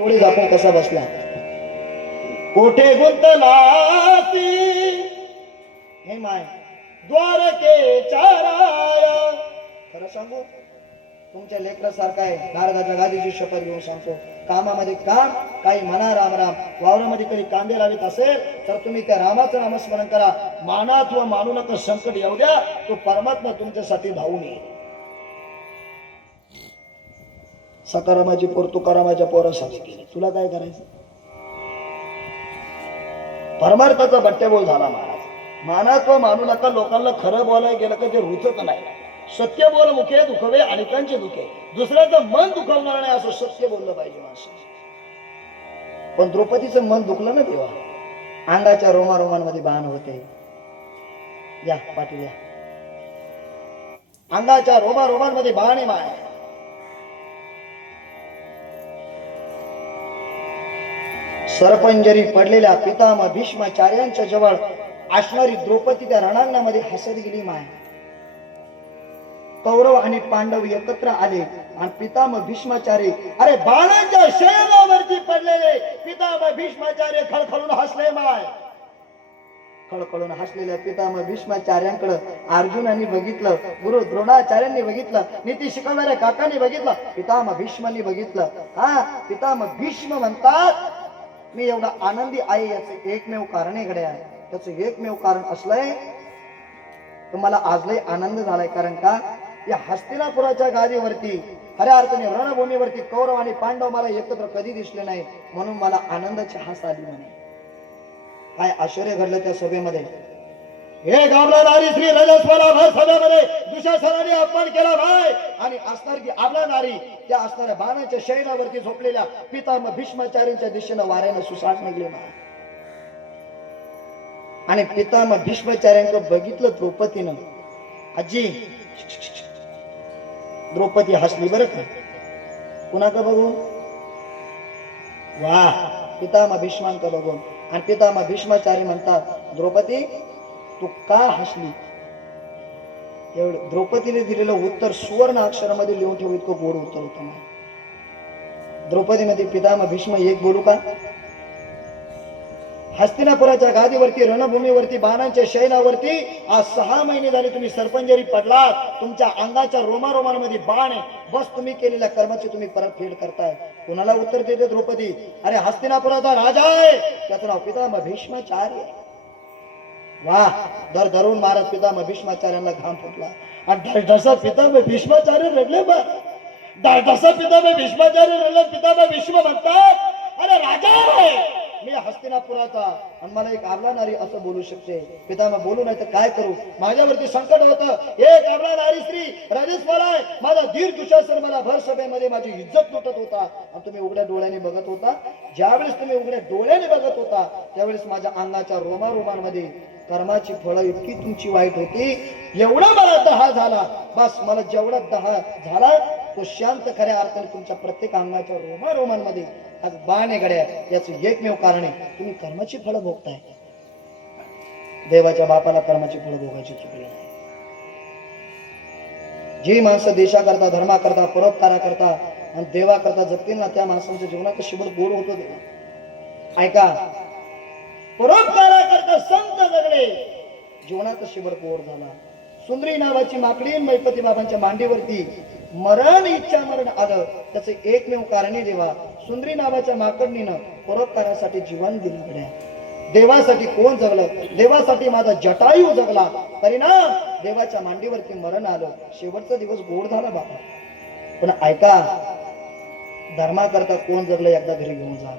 डोळे झाकून कसा बसला? कोठे गुंतलासी हे माय द्वारके चाराया. खरं सांगू? तुमच्या लेकरासारखा आहे. नारदाच्या गादीची शपथ घेऊन सांगतो. कामामध्ये काम काही म्हणा राम राम. वावरामध्ये कधी कांदे लावित असेल तर तुम्ही त्या रामाचं नामस्मरण करा. माना किंवा मानू नका संकट येऊ द्या. तो परमात्मा तुमच्यासाठी धावून येईल. सकारामाची पोर तुकारामाच्या पोरासाठी केली. तुला काय करायचं? परमार्थाचा बट्ट्याबोल झाला महाराज. मानात्व मानू नका लोकांना खरं बोलायला गेलं का ते रुचत नाही. सत्य बोल मुखे दुखवे अनेकांचे दुखे. दुसऱ्याचं मन दुखवणार नाही असं सत्य बोललं पाहिजे माणसं पण द्रौपदीचं मन दुखलं ना तेव्हा? अंगाच्या रोमारोमांमध्ये बाण होते. या पाटील या. अंगाच्या रोमारोमांमध्ये बाण आहे माय. सरपंजरी पडलेल्या पितामह भीष्माचार्यांच्या जवळ असणारी द्रौपदी त्या रणांगणामध्ये हसत गेली माय. कौरव आणि पांडव एकत्र आले आणि पितामह भीष्माचार्य अरे बाणांच्या शरीरावरती पडलेले पितामह भीष्माचार्य खळखळून हसले माय. खळखळून हसलेल्या पितामह भीष्माचार्यांकडे अर्जुनांनी बघितलं गुरु द्रोणाचार्यांनी बघितलं नीती शिकवणाऱ्या काकांनी बघितलं पितामह भीष्मांनी बघितलं. हा पितामह भीष्म म्हणतात मी एवढा आनंदी आहे याचं एकमेव कारण इकडे आहे. त्याचं एकमेव कारण असलंय तुम्हाला आज लय आनंद झालाय. कारण का? या हस्तिनापुराच्या गादीवरती खऱ्या अर्थाने रणभूमीवरती कौरव आणि पांडव मला एकत्र कधी दिसले नाही म्हणून मला आनंदाची हास आली म्हणे. काय आश्चर्य घडलं त्या सभेमध्ये. हे गावला श्री रजस्वला भर सभेमध्ये दुशासनाने अपमान केला भाय आणि असणार की आपला नारी त्या असणाऱ्या बाणाच्या शैलावरती झोपलेल्या पितामह भीष्माचार्यांच्या दिशेनं वाऱ्यानं सुसाट निघले भाय आणि पितामह भीष्माचार्यांकडे बघितलं द्रौपदीनं. आजी द्रौपदी हसली बरं का? कुणाकडे बघू वा पितामह भीष्मांक बघून. आणि पितामह भीष्माचारी म्हणतात द्रौपदी तू का हसली? एवढं द्रौपदीने दिलेलं उत्तर सुवर्ण अक्षरामध्ये लिहून ठेवू इतकं गोड उत्तर होतं मला. द्रौपदीमध्ये पितामह भीष्म एक बोलू का? हस्तिनापुराच्या गादीवरती रणभूमीवरती बाणांच्या शैलावरती आज सहा महिने झाले तुम्ही सरपंजरी पडलात. तुमच्या अंगाच्या रोमारोमांमध्ये बाण आहे. बस तुम्ही केलेल्या कर्माची तुम्ही परतफेड करताय. कोणाला उत्तर देते द्रौपदी? अरे हस्तिनापुराचा राजा आहे. त्याचं नाव पितामह भीष्माचार्य आहे. वा दर धरून महाराज पितामह भीष्माचार्यांना घाम फुटला. आणि ढसा पितामह भीष्माचार्य रडले बर ढसा पितामह भीष्माचार्य रडले पितामह भीष्म म्हणतात अरे राजा मी हस्तिनापुराचा आणि मला एक आबला नारी असं बोलू शकते. पितामह बोलू नाही तर काय करू? माझ्यावरती संकट होतं. एक आबला नारी स्त्री राजेश मला माझा धीर दुशासन मला भर सभेमध्ये माझी इज्जत तुटत होता. आणि तुम्ही उघड्या डोळ्याने बघत होता. ज्यावेळेस तुम्ही उघड्या डोळ्याने बघत होता त्यावेळेस माझ्या अंगाच्या रोमारोमांमध्ये कर्माची फळं इतकी तुमची वाईट होती. एवढा मला दहा झाला. बस मला जेवढा दहा झाला तो शांत खऱ्या अर्थाने तुमच्या प्रत्येक अंगाच्या रोमा रोमांमध्ये आज बाण आहे गड्या. याचं एकमेव कारण आहे तुम्ही कर्माची फळं भोगताय. देवाच्या बापाला कर्माची फळं भोगायची चुकली नाही. जी माणसं देशाकरता धर्माकरता परोपकाराकरता आणि देवाकरता जगतील ना त्या माणसांच्या जीवनात शिबड गोड होतो देवा. ऐका परोपकारा करता संत जगले जीवनात शिवर गोड झाला. सुंदरी नावाची माकडी मैपती बाबांच्या मांडीवरती मरण इच्छा मरण आलं. त्याचं एकमेव कारणे देवा सुंदरी नावाच्या माकडणीनं परोपकारासाठी जीवन दिलं देवासाठी कोण जगलं? देवासाठी माझा जटायू जगला. परिणाम देवाच्या मांडीवरती मरण आलं. शेवटचा दिवस गोड झाला बाबा पण ऐका धर्माकरता कोण जगलं एकदा घरी घेऊन जा.